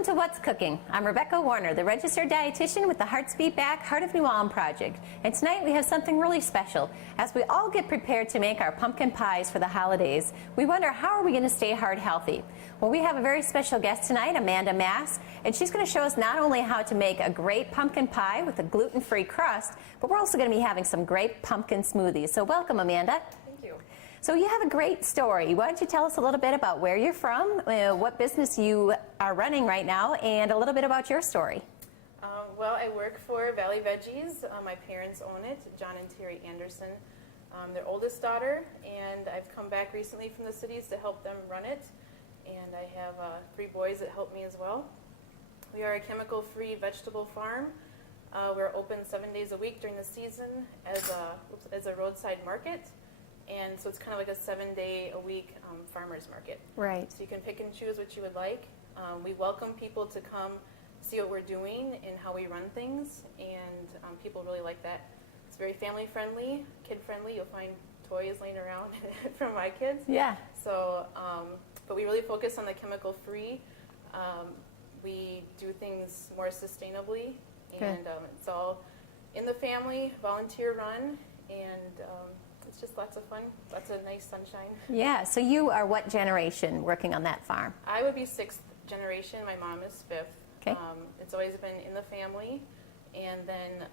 Welcome to What's Cooking. I'm Rebecca Warner, the registered dietitian with the Hearts Beat Back Heart of New Ulm project. And tonight we have something really special. As we all get prepared to make our pumpkin pies for the holidays, we wonder, how are we going to stay heart healthy? Well, we have a very special guest tonight, Masse, and she's going to show us not only how to make a great pumpkin pie with a gluten-free crust, but we're also going to be having some great pumpkin smoothies. So welcome, Amanda. Thank you. So you have a great story. Why don't you tell us a little bit about where you're from, what business you are running right now, and a little bit about your story. Well, I work for Valley Veggies. My parents own it, John and Terry Anderson. Their oldest daughter, and I've come back recently from the cities to help them run it. And I have 3 boys that help me as well. We are a chemical-free vegetable farm. We're open 7 days a week during the season as a roadside market. And so it's kind of like a 7-day-a-week farmer's market. Right. So you can pick and choose what you would like. We welcome people to come see what we're doing and how we run things, and people really like that. It's very family-friendly, kid-friendly. You'll find toys laying around from my kids. Yeah. So, but we really focus on the chemical-free. We do things more sustainably, and it's all in the family, volunteer-run, and it's just lots of fun, lots of nice sunshine. Yeah, so you are what generation working on that farm? I would be 6th generation. My mom is 5th. Okay. It's always been in the family, and then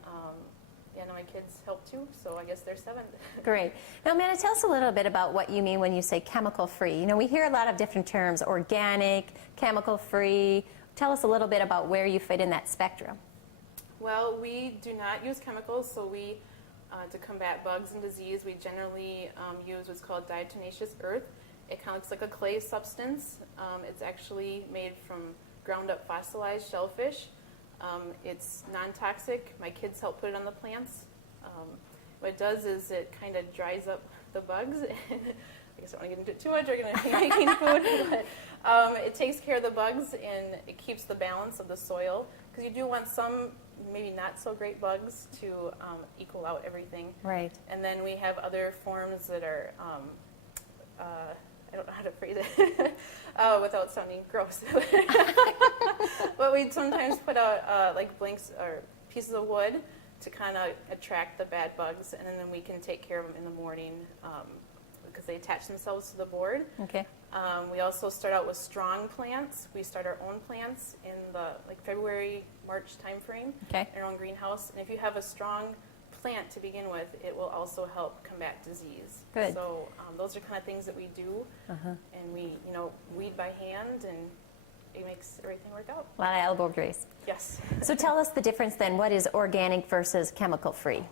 my kids help too, so I guess they're 7th. Great. Now, Amanda, tell us a little bit about what you mean when you say chemical-free. You know, we hear a lot of different terms, organic, chemical-free. Tell us a little bit about where you fit in that spectrum. Well, we do not use chemicals, so we to combat bugs and disease, we generally use what's called diatomaceous earth. It kind of looks like a clay substance. It's actually made from ground up fossilized shellfish. It's non-toxic. My kids help put it on the plants. What it does is it kind of dries up the bugs. I guess I don't want to get into it too much. We're going to be making food. But it takes care of the bugs, and it keeps the balance of the soil, because you do want some maybe not so great bugs to equal out everything. Right. And then we have other forms that are, I don't know how to phrase it without sounding gross. But we sometimes put out like blanks or pieces of wood to kind of attract the bad bugs, and then we can take care of them in the morning because they attach themselves to the board. Okay. We also start out with strong plants. We start our own plants in the February, March time frame in our own greenhouse. And if you have a strong plant to begin with, it will also help combat disease. Good. So those are kind of things that we do, and we weed by hand, and it makes everything work out. A lot of elbow grease. Yes. So tell us the difference then. What is organic versus chemical-free?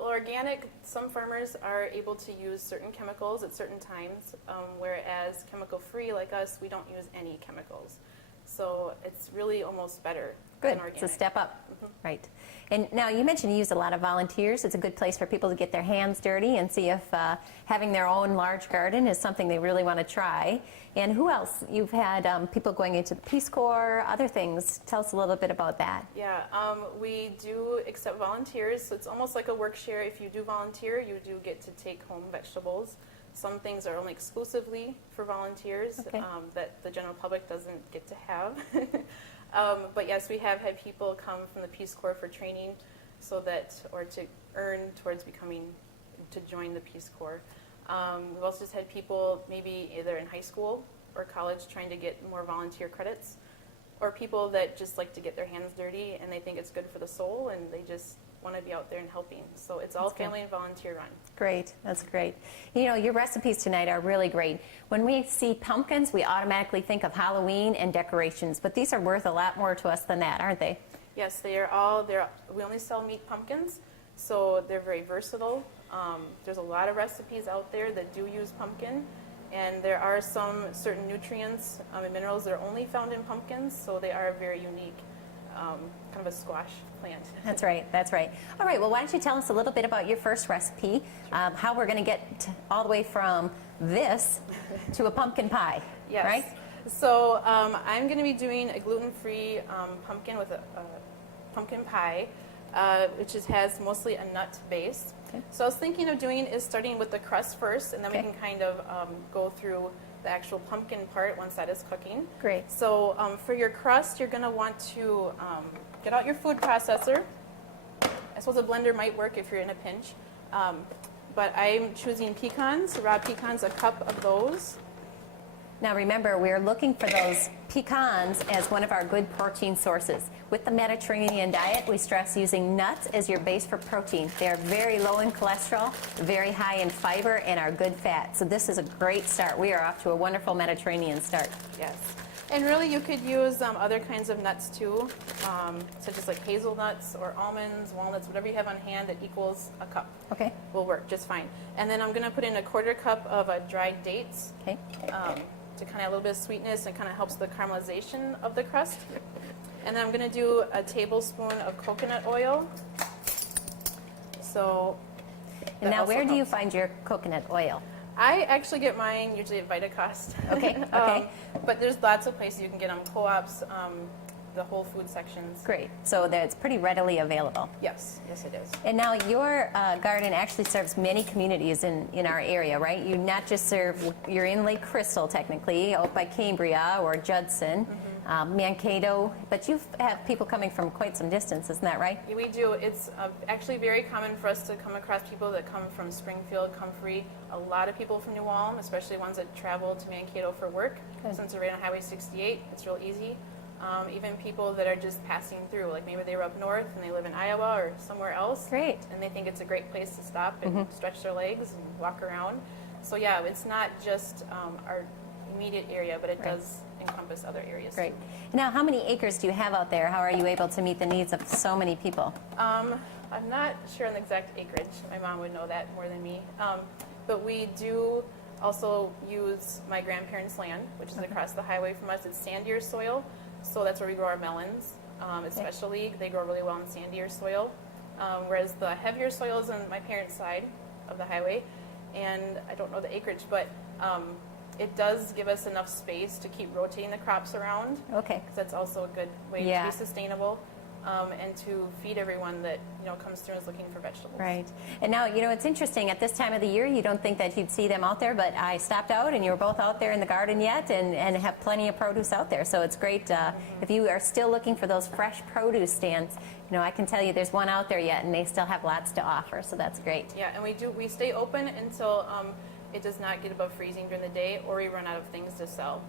Organic, some farmers are able to use certain chemicals at certain times, whereas chemical-free, like us, we don't use any chemicals. So it's really almost better than organic. It's a step up. Right. And now you mentioned you use a lot of volunteers. It's a good place for people to get their hands dirty and see if having their own large garden is something they really want to try. And who else? You've had people going into the Peace Corps, other things. Tell us a little bit about that. Yeah, we do accept volunteers, so it's almost like a work share. If you do volunteer, you do get to take home vegetables. Some things are only exclusively for volunteers that the general public doesn't get to have. But yes, we have had people come from the Peace Corps for training, so that, or to earn towards to join the Peace Corps. We've also just had people maybe either in high school or college trying to get more volunteer credits, or people that just like to get their hands dirty and they think it's good for the soul and they just want to be out there and helping. So it's all family and volunteer run. Great. That's great. You know, your recipes tonight are really great. When we see pumpkins, we automatically think of Halloween and decorations, but these are worth a lot more to us than that, aren't they? Yes, they are all, we only sell meat pumpkins, so they're very versatile. There's a lot of recipes out there that do use pumpkin, and there are some certain nutrients and minerals that are only found in pumpkins, so they are very unique, kind of a squash plant. That's right, that's right. All right, well, why don't you tell us a little bit about your first recipe, how we're going to get all the way from this to a pumpkin pie, yes. Right? So I'm going to be doing a gluten-free pumpkin with a pumpkin pie, which has mostly a nut base. Okay. So I was thinking of doing is starting with the crust first, and then we Okay. can kind of go through the actual pumpkin part once that is cooking. Great. So for your crust, you're going to want to get out your food processor. I suppose a blender might work if you're in a pinch. But I'm choosing pecans, raw pecans, a cup of those. Now remember, we're looking for those pecans as one of our good protein sources. With the Mediterranean diet, we stress using nuts as your base for protein. They are very low in cholesterol, very high in fiber, and are good fat. So this is a great start. We are off to a wonderful Mediterranean start. Yes. And really you could use other kinds of nuts too, such as like hazelnuts or almonds, walnuts, whatever you have on hand that equals a cup. Okay. Will work just fine. And then I'm going to put in a 1/4 cup of dried dates. Okay. To kind of add a little bit of sweetness and kind of helps the caramelization of the crust. And then I'm going to do a tablespoon of coconut oil. So. And now where do you find your coconut oil? I actually get mine usually at Vitacost. Okay, okay. But there's lots of places you can get them, co-ops, the Whole Food sections. Great. So it's pretty readily available. Yes, yes it is. And now your garden actually serves many communities in our area, right? You not just serve, you're in Lake Crystal technically, out by Cambria or Judson, Mankato, but you have people coming from quite some distance, isn't that right? We do. It's actually very common for us to come across people that come from Springfield, Comfrey, a lot of people from New Ulm, especially ones that travel to Mankato for work. Good. Since we're right on Highway 68, it's real easy. Even people that are just passing through, like maybe they were up north and they live in Iowa or somewhere else. Great. And they think it's a great place to stop and stretch their legs and walk around. So yeah, it's not just our immediate area, but it does encompass other areas. Great. Now, how many acres do you have out there? How are you able to meet the needs of so many people? I'm not sure on the exact acreage. My mom would know that more than me. But we do also use my grandparents' land, which is across the highway from us. It's sandier soil, so that's where we grow our melons. Especially, they grow really well in sandier soil. Whereas the heavier soil is on my parents' side of the highway, and I don't know the acreage, but it does give us enough space to keep rotating the crops around. Okay. Because that's also a good way to be sustainable. And to feed everyone that comes through and is looking for vegetables. Right. And now, it's interesting, at this time of the year, you don't think that you'd see them out there, but I stopped out and you were both out there in the garden yet and have plenty of produce out there. So it's great. If you are still looking for those fresh produce stands, I can tell you there's one out there yet and they still have lots to offer. So that's great. Yeah, and we stay open until it does not get above freezing during the day or we run out of things to sell.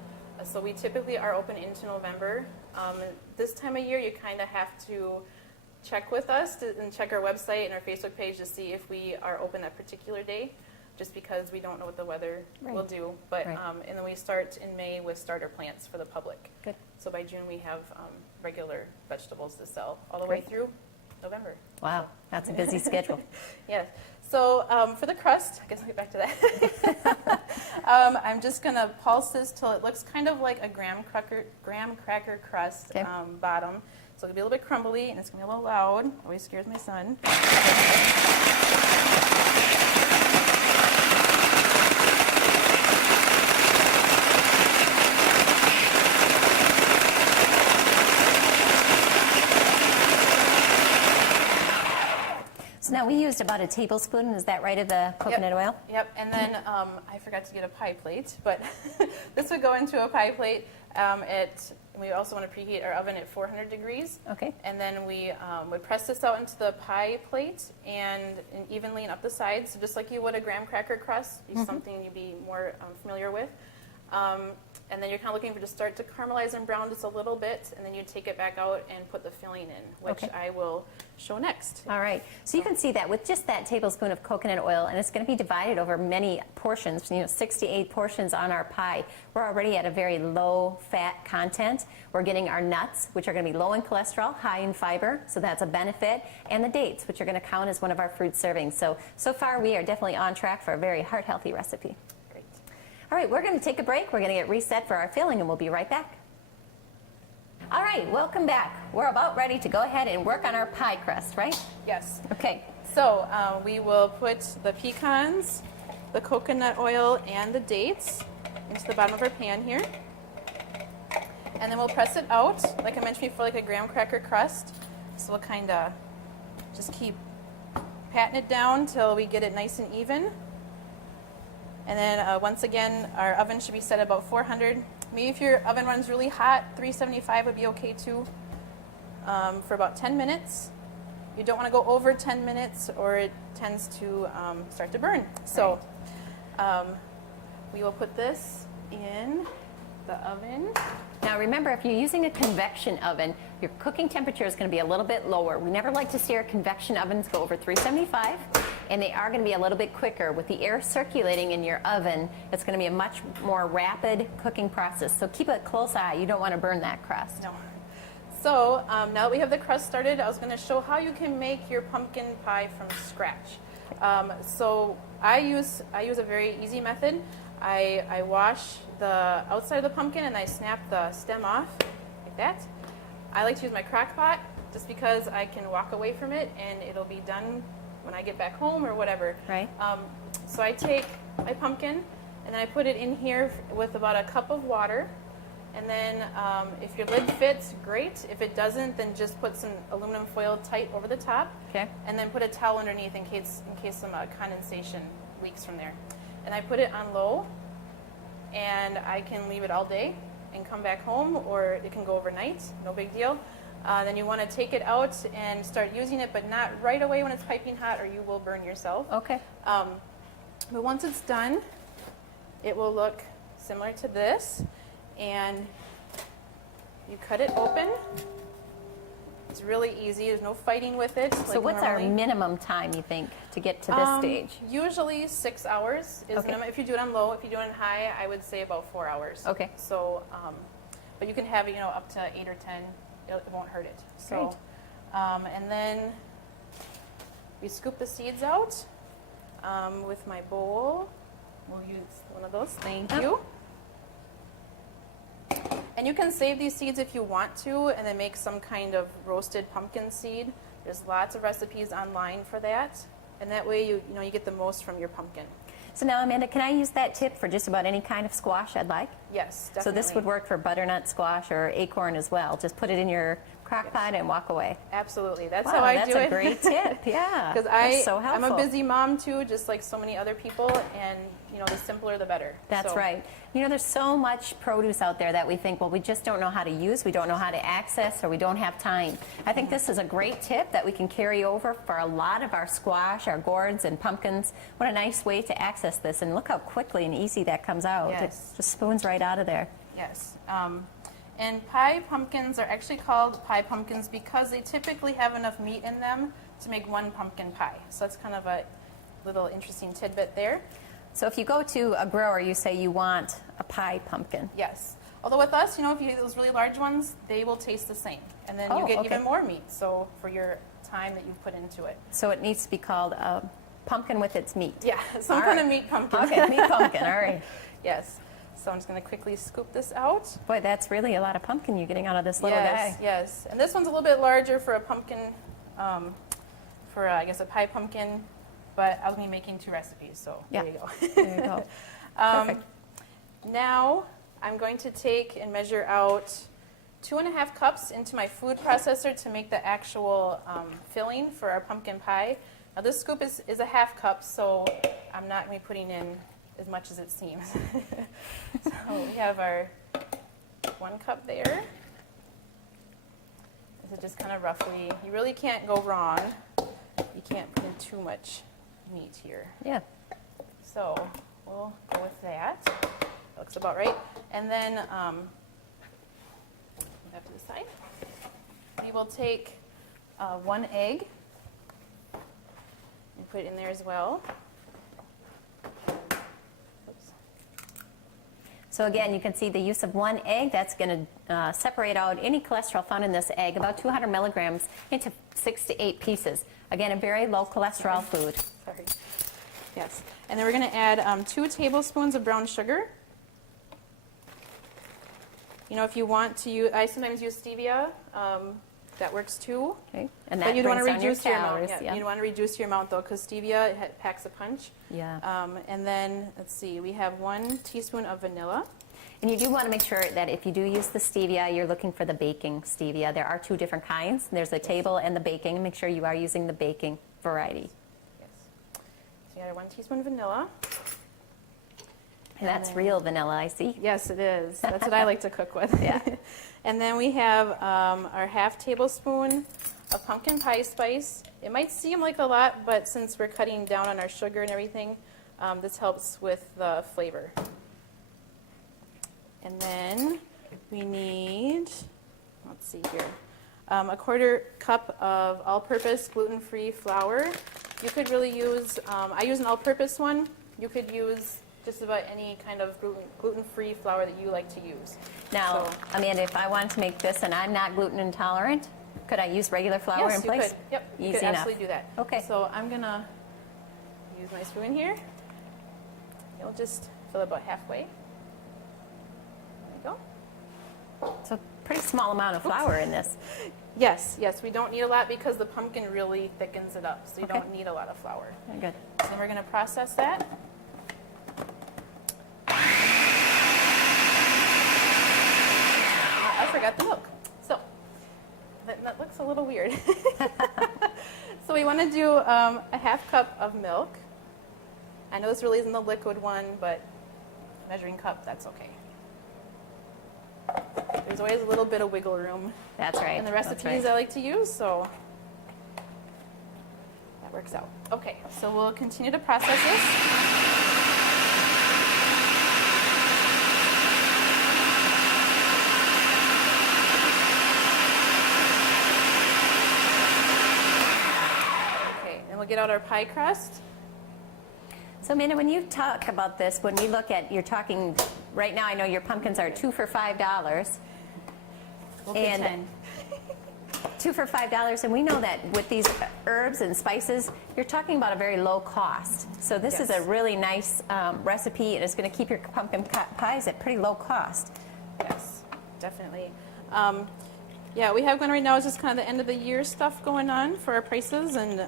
So we typically are open into November. This time of year, you kind of have to check with us and check our website and our Facebook page to see if we are open that particular day, just because we don't know what the weather will do. But and then we start in May with starter plants for the public. Good. So by June, we have regular vegetables to sell all the way through November. Wow, that's a busy schedule. Yes. So for the crust, I guess I'll get back to that. I'm just going to pulse this till it looks kind of like a graham cracker crust bottom. So it'll be a little bit crumbly and it's going to be a little loud. Always scares my son. So now we used about a tablespoon, is that right, of the coconut oil? Yep, and then I forgot to get a pie plate, but this would go into a pie plate. We also want to preheat our oven at 400 degrees. Okay. And then we would press this out into the pie plate and evenly and up the sides, so just like you would a graham cracker crust, something you'd be more familiar with. And then you're kind of looking for it to start to caramelize and brown just a little bit, and then you take it back out and put the filling in, which I will show next. All right. So you can see that with just that tablespoon of coconut oil, and it's going to be divided over many portions, 6 to 8 portions on our pie. We're already at a very low fat content. We're getting our nuts, which are going to be low in cholesterol, high in fiber, so that's a benefit, and the dates, which are going to count as one of our fruit servings. So far we are definitely on track for a very heart-healthy recipe. All right, we're going to take a break. We're going to get reset for our filling, and we'll be right back. All right, welcome back. We're about ready to go ahead and work on our pie crust, right? Yes. Okay. So we will put the pecans, the coconut oil, and the dates into the bottom of our pan here. And then we'll press it out, like I mentioned before, like a graham cracker crust. So we'll kind of just keep patting it down till we get it nice and even. And then once again, our oven should be set at about 400. Maybe if your oven runs really hot, 375 would be okay too, for about 10 minutes. You don't want to go over 10 minutes or it tends to start to burn. So we will put this in the oven. Now remember, if you're using a convection oven, your cooking temperature is going to be a little bit lower. We never like to see our convection ovens go over 375, and they are going to be a little bit quicker. With the air circulating in your oven, it's going to be a much more rapid cooking process. So keep a close eye. You don't want to burn that crust. No. So now that we have the crust started, I was going to show how you can make your pumpkin pie from scratch. So I use a very easy method. I wash the outside of the pumpkin and I snap the stem off like that. I like to use my crock pot just because I can walk away from it and it'll be done when I get back home or whatever. Right. So I take my pumpkin and I put it in here with about a cup of water. And then if your lid fits, great. If it doesn't, then just put some aluminum foil tight over the top. Okay. And then put a towel underneath in case some condensation leaks from there. And I put it on low, and I can leave it all day and come back home, or it can go overnight, no big deal. Then you want to take it out and start using it, but not right away when it's piping hot or you will burn yourself. Okay. But once it's done, it will look similar to this. And you cut it open. It's really easy. There's no fighting with it. So what's our minimum time, you think, to get to this stage? Usually 6 hours is minimum. If you do it on low, if you do it on high, I would say about 4 hours. Okay. So, but you can have it, up to 8 or 10. It won't hurt it. So, and then we scoop the seeds out with my bowl. We'll use one of those. Thank you. And you can save these seeds if you want to and then make some kind of roasted pumpkin seed. There's lots of recipes online for that. And that way you get the most from your pumpkin. So now, Amanda, can I use that tip for just about any kind of squash I'd like? Yes, definitely. So this would work for butternut squash or acorn as well. Just put it in your crock pot and walk away. Absolutely. That's how I do it. That's a great tip. Yeah. Because I'm a busy mom too, just like so many other people, and the simpler the better. That's right. There's so much produce out there that we think, well, we just don't know how to use, we don't know how to access, or we don't have time. I think this is a great tip that we can carry over for a lot of our squash, our gourds, and pumpkins. What a nice way to access this, and look how quickly and easy that comes out. Yes. It just spoons right out of there. Yes. And pie pumpkins are actually called pie pumpkins because they typically have enough meat in them to make one pumpkin pie. So that's kind of a little interesting tidbit there. So if you go to a grower, you say you want a pie pumpkin. Yes. Although with us, if you get those really large ones, they will taste the same. And then you get even more meat, so for your time that you've put into it. So it needs to be called a pumpkin with its meat. Yeah, some kind of meat pumpkin. Okay, meat pumpkin, all right. Yes. So I'm just going to quickly scoop this out. Boy, that's really a lot of pumpkin you're getting out of this little guy. Yes. And this one's a little bit larger for a pumpkin, I guess a pie pumpkin. But I was going to be making 2 recipes, so there you go. There you go. Perfect. Now I'm going to take and measure out 2.5 cups into my food processor to make the actual filling for our pumpkin pie. Now this scoop is a 1/2 cup, so I'm not going to be putting in as much as it seems. So we have our 1 cup there. This is just kind of roughly, you really can't go wrong. You can't put in too much meat here. Yeah. So we'll go with that. That looks about right. And then back to the side. We will take 1 egg and put it in there as well. Oops. So again, you can see the use of 1 egg. That's going to separate out any cholesterol found in this egg, about 200 milligrams, into 6 to 8 pieces. Again, a very low cholesterol food. Sorry. Yes. And then we're going to add 2 tablespoons of brown sugar. If you want to use, I sometimes use stevia. That works too. Okay. And that but you don't want to brings down reduce your amount. calories, Yeah. You don't want to reduce your amount though, because stevia packs a punch. Yeah. And then let's see, we have 1 teaspoon of vanilla. And you do want to make sure that if you do use the stevia, you're looking for the baking stevia. There are 2 different kinds. There's the table and the baking. Make sure you are using the baking variety. we add 1 teaspoon vanilla. And that's real vanilla, I see. Yes, it is. That's what I like to cook with. Yeah. And then we have our half tablespoon of pumpkin pie spice. It might seem like a lot, but since we're cutting down on our sugar and everything, this helps with the flavor. And then we need, let's see here, a 1/4 cup of all-purpose gluten-free flour. You could really use, I use an all-purpose one. You could use just about any kind of gluten-free flour that you like to use. Now, So, Amanda, if I wanted to make this and I'm not gluten intolerant, could I use regular flour in place? yes, you could. Yep, you Easy could enough. absolutely do that. Okay. So I'm going to use my spoon here. You'll just fill it about halfway. There you go. So pretty small amount of flour in this. Yes, we don't need a lot because the pumpkin really thickens it up, so you Okay. don't need a lot of flour. Very good. So then we're going to process that. I forgot the milk. So that looks a little weird. So we want to do a 1/2 cup of milk. I know this really isn't the liquid one, but measuring cup, that's okay. There's always a little bit of wiggle room That's right. in the That's recipes right. I like to use, so that works out. Okay, so we'll continue to process this. Okay, and we'll get out our pie crust. So Amanda, when you talk about this, when we look at, you're talking, right now I know your pumpkins are 2 for $5. We'll And- pretend. 2 for $5, and we know that with these herbs and spices, you're talking about a very low cost. So this is a Yes. really nice recipe, and it's going to keep your pumpkin pies at pretty low cost. Yes, definitely. Yeah, we have going right now is just kind of the end of the year stuff going on for our prices, and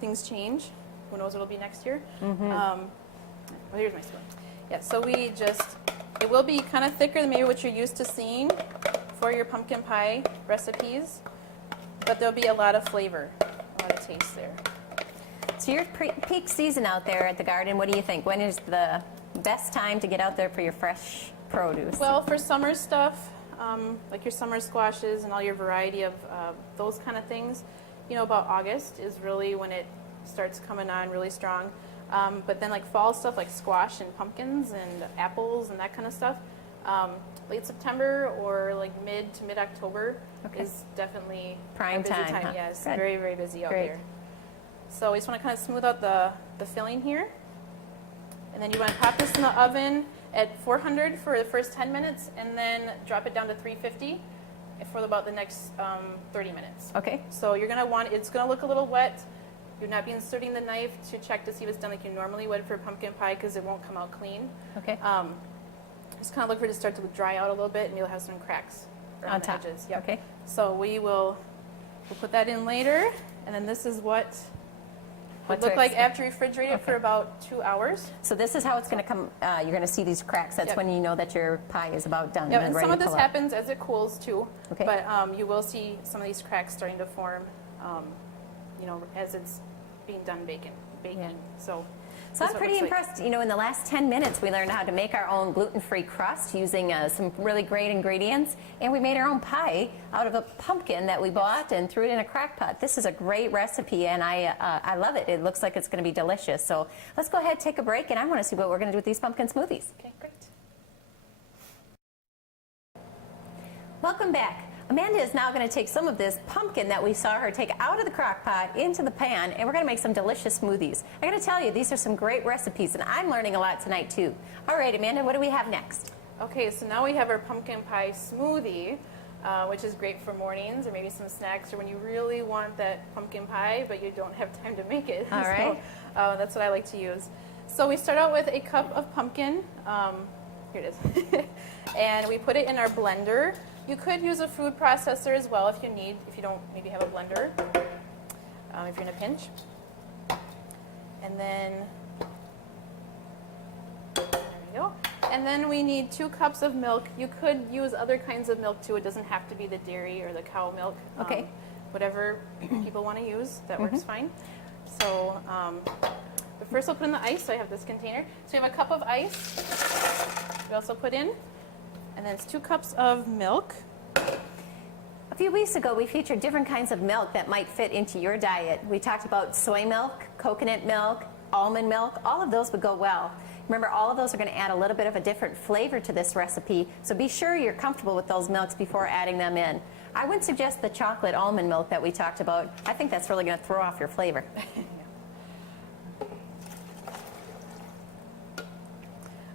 things change. Who knows what it'll be next year? Well, here's my spoon. Yeah, so it will be kind of thicker than maybe what you're used to seeing for your pumpkin pie recipes, but there'll be a lot of flavor, a lot of taste there. So your peak season out there at the garden, what do you think? When is the best time to get out there for your fresh produce? Well, for summer stuff, like your summer squashes and all your variety of those kind of things, about August is really when it starts coming on really strong. But then like fall stuff like squash and pumpkins and apples and that kind of stuff, late September or like mid to mid-October is definitely Prime a busy time, time. huh? Yes, Good. very, very busy out Great. there. So we just want to kind of smooth out the filling here. And then you want to pop this in the oven at 400 for the first 10 minutes and then drop it down to 350 for about the next 30 minutes. Okay. So you're going to it's going to look a little wet. You're not be inserting the knife to check to see if it's done like you normally would for pumpkin pie because it won't come out clean. Okay. Just kind of look for it to start to dry out a little bit and you'll have some cracks around On the top. edges. Yep. Okay. So we'll put that in later, and then this is what it What look to like expect. after you refrigerate it for Okay. about 2 hours. So this is how it's going to come. You're going to see these cracks. That's Yep. when you know that your pie is about done. Yeah, and and ready some of to this pull out. happens as it cools too. Okay. But you will see some of these cracks starting to form, as it's being done baking. Yeah. So So this I'm is what it pretty looks like. impressed. In the last 10 minutes, we learned how to make our own gluten-free crust using some really great ingredients, and we made our own pie out of a pumpkin that we bought and threw it in a crock pot. This is a great recipe, and I love it. It looks like it's going to be delicious. So let's go ahead, take a break, and I want to see what we're going to do with these pumpkin smoothies. Okay, great. Welcome back. Amanda is now going to take some of this pumpkin that we saw her take out of the crock pot into the pan, and we're going to make some delicious smoothies. I got to tell you, these are some great recipes, and I'm learning a lot tonight too. All right, Amanda, what do we have next? Okay, so now we have our pumpkin pie smoothie, which is great for mornings or maybe some snacks or when you really want that pumpkin pie but you don't have time to make it. All right. So that's what I like to use. So we start out with a cup of pumpkin. Here it is. And we put it in our blender. You could use a food processor as well if you don't maybe have a blender, if you're in a pinch. And then, there we go. And then we need 2 cups of milk. You could use other kinds of milk too. It doesn't have to be the dairy or the cow milk. Okay. Whatever people want to use, that works fine. So but first I'll put in the ice. So I have this container. So we have a cup of ice. We also put in, and then it's 2 cups of milk. A few weeks ago, we featured different kinds of milk that might fit into your diet. We talked about soy milk, coconut milk, almond milk. All of those would go well. Remember, all of those are going to add a little bit of a different flavor to this recipe, so be sure you're comfortable with those milks before adding them in. I would suggest the chocolate almond milk that we talked about. I think that's really going to throw off your flavor.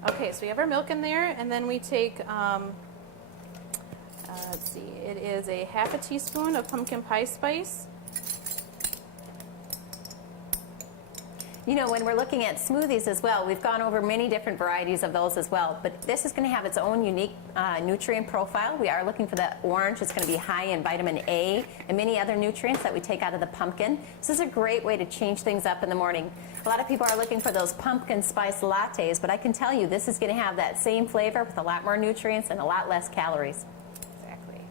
Okay, so we have our milk in there, and then we take, let's see, it is a 1/2 teaspoon of pumpkin pie spice. You know, when we're looking at smoothies as well, we've gone over many different varieties of those as well, but this is going to have its own unique nutrient profile. We are looking for the orange. It's going to be high in vitamin A and many other nutrients that we take out of the pumpkin. So this is a great way to change things up in the morning. A lot of people are looking for those pumpkin spice lattes, but I can tell you this is going to have that same flavor with a lot more nutrients and a lot less calories. Exactly.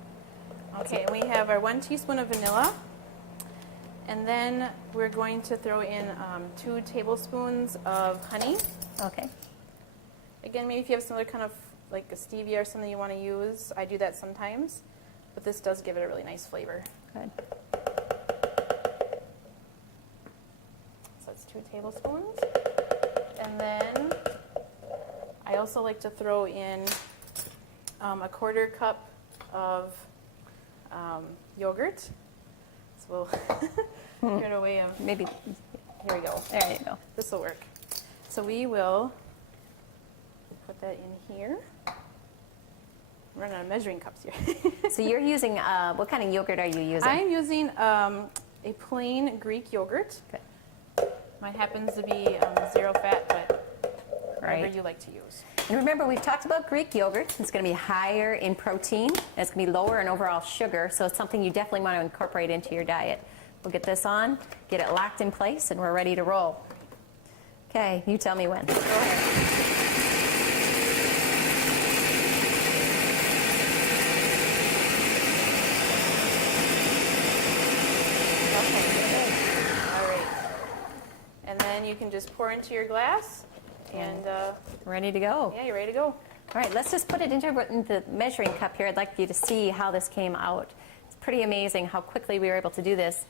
Okay, and we have our 1 teaspoon of vanilla. And then we're going to throw in 2 tablespoons of honey. Okay. Again, maybe if you have some other kind of like a stevia or something you want to use, I do that sometimes. But this does give it a really nice flavor. Good. So it's 2 tablespoons. And then I also like to throw in a 1/4 cup of yogurt. So we'll get away of, Maybe, here we go. there you go. This will work. So we will put that in here. I'm running out of measuring cups here. So you're using, what kind of yogurt are you using? I'm using a plain Greek yogurt. Good. Mine happens to be 0 fat, but whatever Right. you like to use. And remember, we've talked about Greek yogurt. It's going to be higher in protein, and it's going to be lower in overall sugar, so it's something you definitely want to incorporate into your diet. We'll get this on, get it locked in place, and we're ready to roll. Okay, you tell me when. Go ahead. All right. And then you can just pour into your glass, and Ready to go. yeah, you're ready to go. All right, let's just put it into the measuring cup here. I'd like you to see how this came out. It's pretty amazing how quickly we were able to do this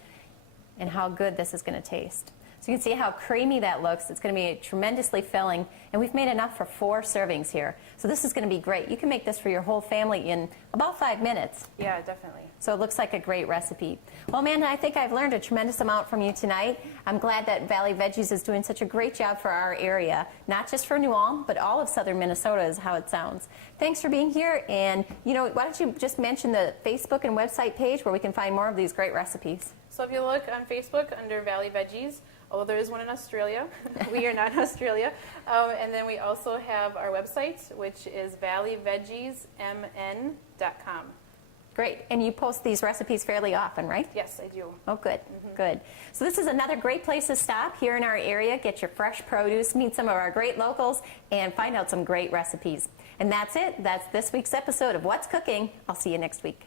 and how good this is going to taste. So you can see how creamy that looks. It's going to be tremendously filling, and we've made enough for 4 servings here. So this is going to be great. You can make this for your whole family in about 5 minutes. Yeah, definitely. So it looks like a great recipe. Well, Amanda, I think I've learned a tremendous amount from you tonight. I'm glad that Valley Veggies is doing such a great job for our area, not just for New Ulm, but all of southern Minnesota is how it sounds. Thanks for being here, and you know, why don't you just mention the Facebook and website page where we can find more of these great recipes. So if you look on Facebook under Valley Veggies, although there is one in Australia, we are not in Australia. And then we also have our website, which is valleyveggiesmn.com. Great, and you post these recipes fairly often, right? Yes, I do. Oh, good, good. So this is another great place to stop here in our area. Get your fresh produce, meet some of our great locals, and find out some great recipes. And that's it. That's this week's episode of What's Cooking. I'll see you next week.